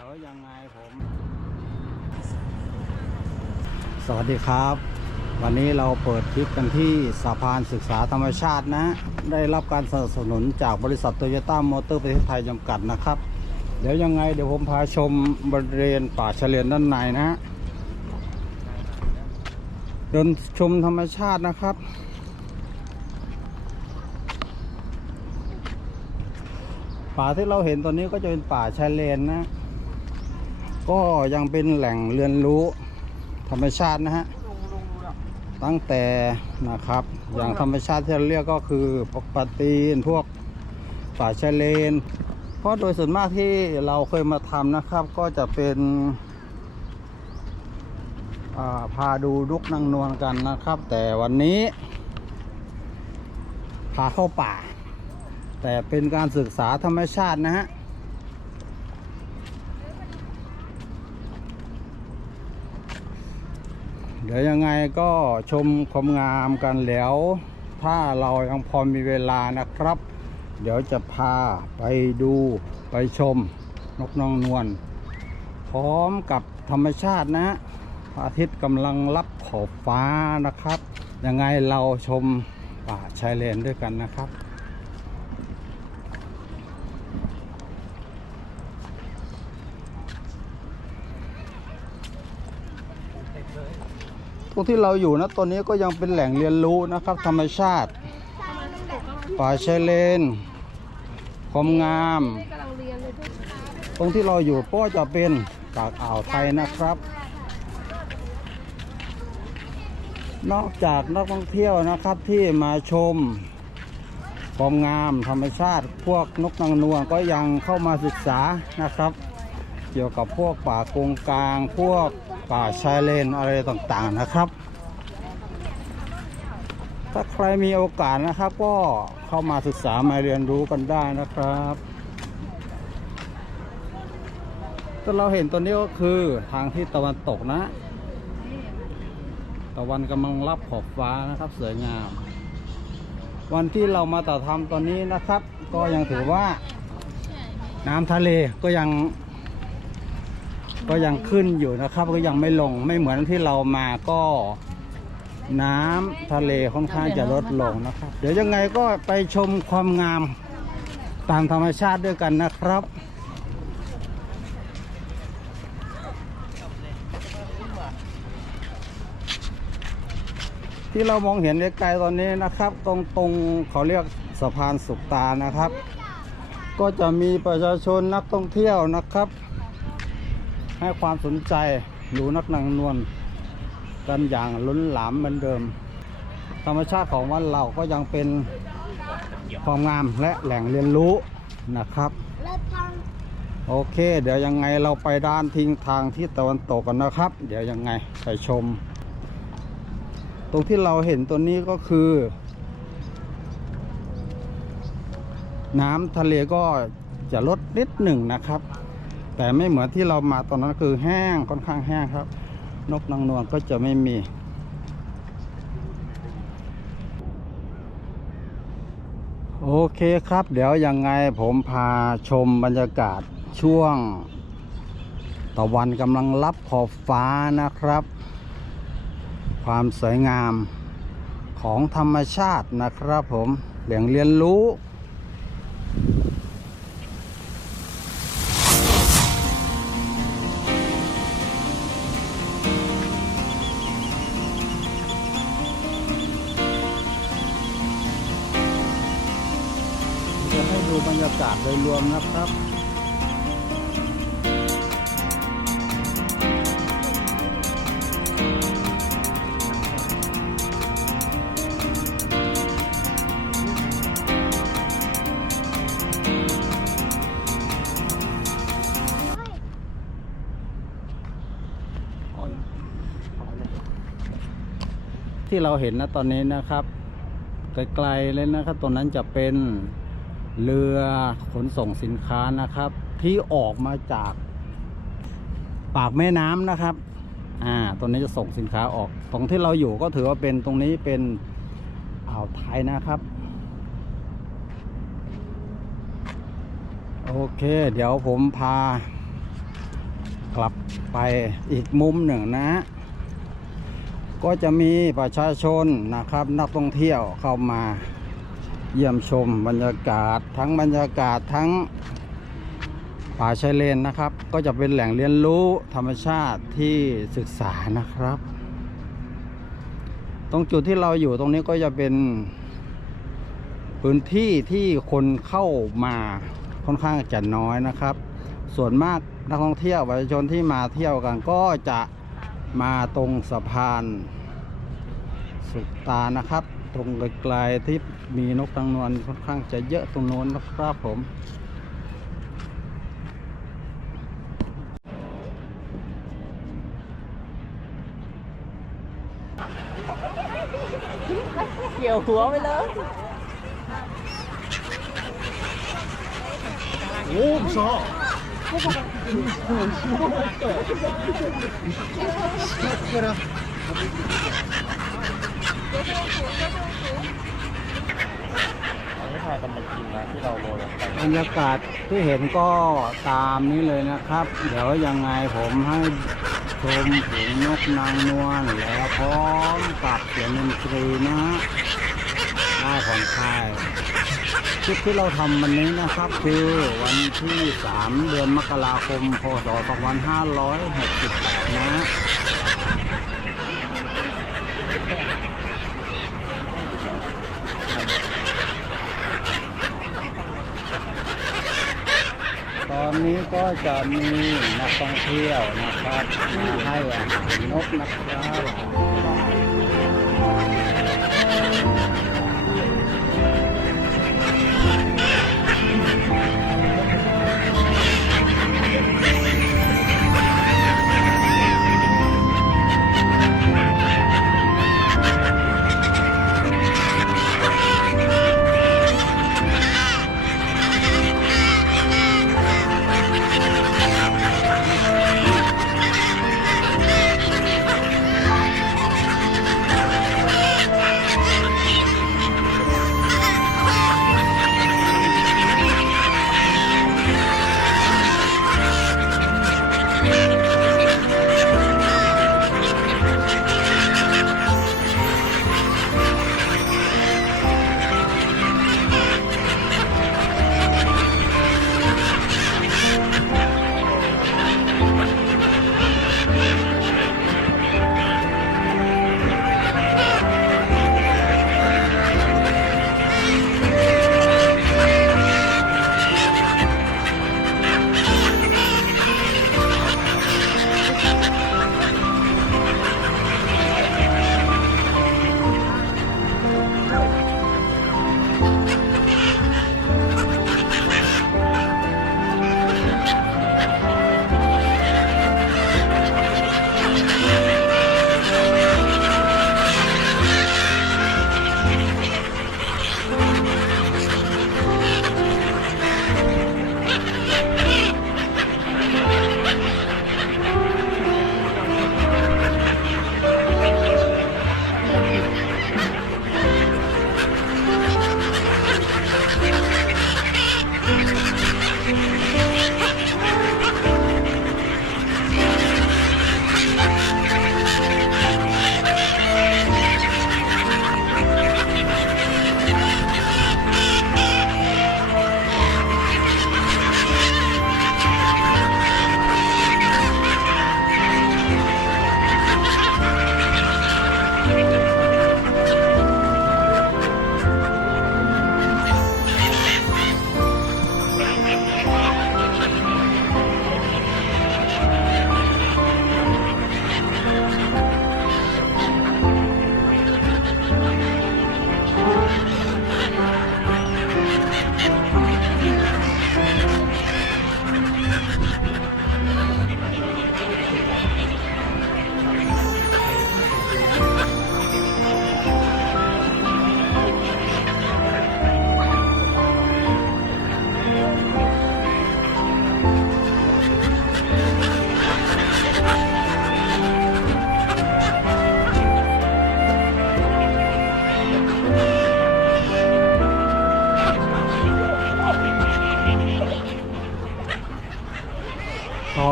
ดี๋ยวยังไงผม สวัสดีครับ วันนี้เราเปิดคลิปกันที่สะพานศึกษาธรรมชาตินะ ได้รับการสนับสนุนจากบริษัทโตโยต้ามอเตอร์ประเทศไทยจำกัดนะครับ เดี๋ยวยังไงเดี๋ยวผมพาชมบริเวณป่าเฉลียนด้านในนะฮะเดินชมธรรมชาตินะครับป่าที่เราเห็นตอนนี้ก็จะเป็นป่าชายเลนนะ ก็ยังเป็นแหล่งเรียนรู้ธรรมชาตินะฮะ ตั้งแต่นะครับ อย่างธรรมชาติที่เราเรียกก็คือพวกปาตีนพวกป่าชายเลน เพราะโดยส่วนมากที่เราเคยมาทำนะครับ ก็จะเป็นาพาดูดุกนางนวลกันนะครับ แต่วันนี้พาเข้าป่า แต่เป็นการศึกษาธรรมชาตินะฮะ เดี๋ยวยังไงก็ชมความงามกันแล้ว ถ้าเรายังพอมีเวลานะครับ เดี๋ยวจะพาไปดูไปชมนกนางนวลพร้อมกับธรรมชาตินะพระอาทิตย์กำลังรับขอบฟ้านะครับ ยังไงเราชมป่าชายเลนด้วยกันนะครับ รงที่เราอยู่นะตอนนี้ก็ยังเป็นแหล่งเรียนรู้นะครับ ธรรมชาติ ป่าชายเลนความงาม ตรงที่เราอยู่ก็จะเป็นปากอ่าวไทยนะครับ นอกจากนักท่องเที่ยวนะครับที่มาชมความงามธรรมชาติ พวกนกนางนวลก็ยังเข้ามาศึกษานะครับ เกี่ยวกับพวกป่ากงกลางพวก ป่าชายเลนอะไรต่างๆนะครับ ถ้าใครมีโอกาสนะครับ ก็เข้ามาศึกษามาเรียนรู้กันได้นะครับที่เราเห็นตัวนี้ก็คือทางที่ตะวันตกนะ ตะวันกำลังรับขอบฟ้านะครับสวยงาม วันที่เรามาต่อทำตอนนี้นะครับ ก็ยังถือว่าน้ำทะเลก็ยัง ก็ยังขึ้นอยู่นะครับ ก็ยังไม่ลงไม่เหมือนที่เรามาก็น้ำทะเลค่อนข้างจะลดลงนะครับ เดี๋ยวยังไงก็ไปชมความงามตามธรรมชาติด้วยกันนะครับที่เรามองเห็นไกลๆตอนนี้นะครับ ตรงตรงเขาเรียกสะพานสุกตานะครับ ก็จะมีประชาชนนักท่องเที่ยวนะครับ ให้ความสนใจดูนักนางนวลกันอย่างล้นหลามเหมือนเดิม ธรรมชาติของวันเราก็ยังเป็นความงามและแหล่งเรียนรู้นะครับโอเค เดี๋ยวยังไงเราไปด้านทิ้งทางที่ตะวันตกกันนะครับ เดี๋ยวยังไงไปชม ตรงที่เราเห็นตัวนี้ก็คือ น้ำทะเลก็จะลดนิดหนึ่งนะครับ แต่ไม่เหมือนที่เรามาตอนนั้นคือแห้งค่อนข้างแห้งครับ นกนางนวลก็จะไม่มีโอเคครับ เดี๋ยวยังไงผมพาชมบรรยากาศช่วง ตะวันกำลังรับขอบฟ้านะครับ ความสวยงามของธรรมชาตินะครับผมเหลียงเรียนรู้ากาศโดยรวมนะครับที่เราเห็นนะตอนนี้นะครับไกลๆเลยนะครับตรงนั้นจะเป็น เรือขนส่งสินค้านะครับ ที่ออกมาจากปากแม่น้ำนะครับ อ่าตรงนี้จะส่งสินค้าออก ตรงที่เราอยู่ก็ถือว่าเป็นตรงนี้เป็นอ่าวไทยนะครับ โอเค เดี๋ยวผมพา กลับไปอีกมุมหนึ่งนะ ก็จะมีประชาชนนะครับ นักท่องเที่ยวเข้ามา เยี่ยมชมบรรยากาศทั้งบรรยากาศทั้งป่าชายเลนนะครับ ก็จะเป็นแหล่งเรียนรู้ธรรมชาติที่ศึกษานะครับ ตรงจุดที่เราอยู่ตรงนี้ก็จะเป็นพื้นที่ที่คนเข้ามาค่อนข้างจะน้อยนะครับ ส่วนมากนักท่องเที่ยวประชาชนที่มาเที่ยวกันก็จะมาตรงสะพานสุตานะครับ ตรงไกลๆที่มีนกตังนวลค่อนข้างจะเยอะตรงโน้นนะครับผมเกี่ยวหัวไปเลยโอ้不错。ไม่พากันมากินนะที่เราโรยลงไปบรรยากาศที่เห็นก็ตามนี้เลยนะครับ เดี๋ยวยังไงผมให้ชมถึงนกนางนวลแล้วพร้อมกับเสียงดนตรีนะฮะได้ผ่อนคลายคลิปที่เราทำวันนี้นะครับคือวันที่ 3 เดือนมกราคมพศ2568นะฮะตอน นี้ก็จะมีนักท่องเที่ยวนะครับมาให้อาหารนกนะครับ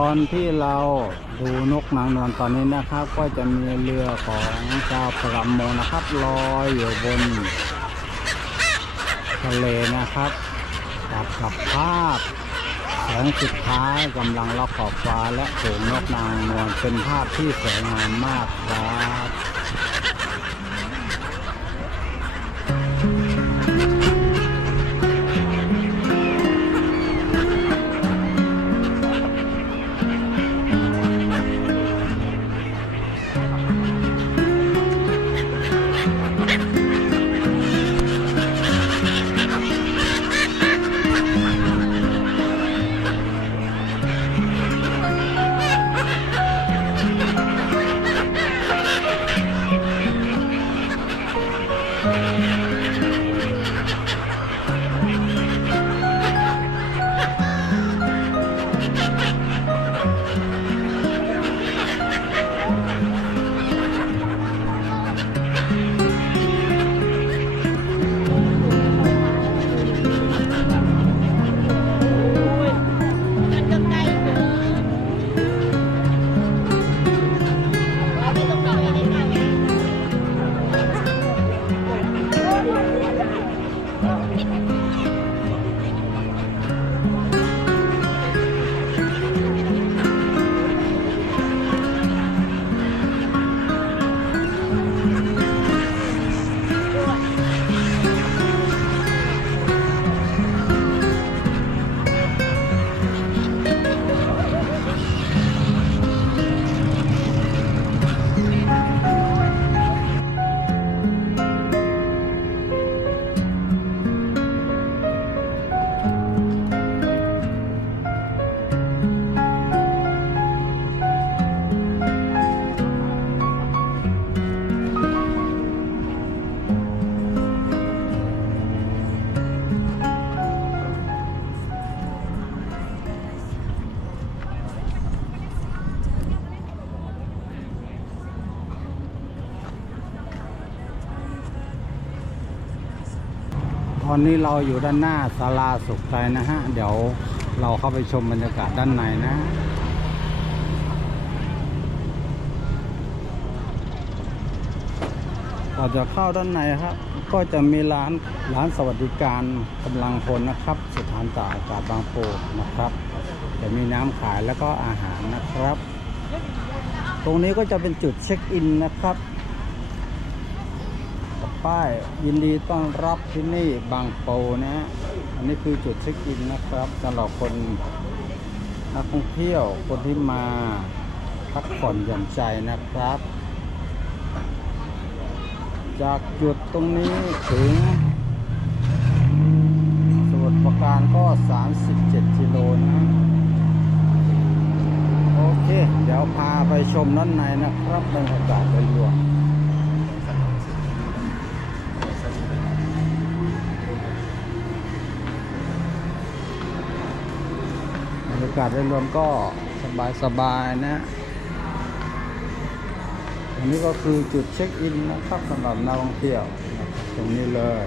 อนที่เราดูนกนางนวลตอนนี้นะครับ ก็จะมีเรือของชาวประมงนะครับลอยอยู่บนทะเลนะครับตัดกับภาพแสงสุดท้ายกำลังล็อกขอบฟ้าและฝูงนกนางนวลเป็นภาพที่สวยงามมากครับ อนนี้เราอยู่ด้านหน้าศาลาสุขใจนะฮะ เดี๋ยวเราเข้าไปชมบรรยากาศด้านในนะก่อนจะเข้าด้านในครับ ก็จะมีร้านร้านสวัสดิการกำลังพลนะครับ สถานตากอากาศบางปูนะครับ จะมีน้ำขายแล้วก็อาหารนะครับ ตรงนี้ก็จะเป็นจุดเช็คอินนะครับกับ ป้าย ยินดีต้อนรับที่นี่บางปูนะฮะอันนี้คือจุดเช็คอินนะครับสำหรับคนนักท่องเที่ยวคนที่มาพักผ่อนหย่อนใจนะครับ จากจุดตรงนี้ถึงสมุทรปราการก็ 37กิโลนะ โอเค เดี๋ยวพาไปชมด้านในนะครับบรรยากาศโดยรวม รรยากาศโดยรวมก็สบายๆนะ อันนี้ก็คือจุดเช็คอินนะครับสำหรับนักท่องเที่ยวตรงนี้เลย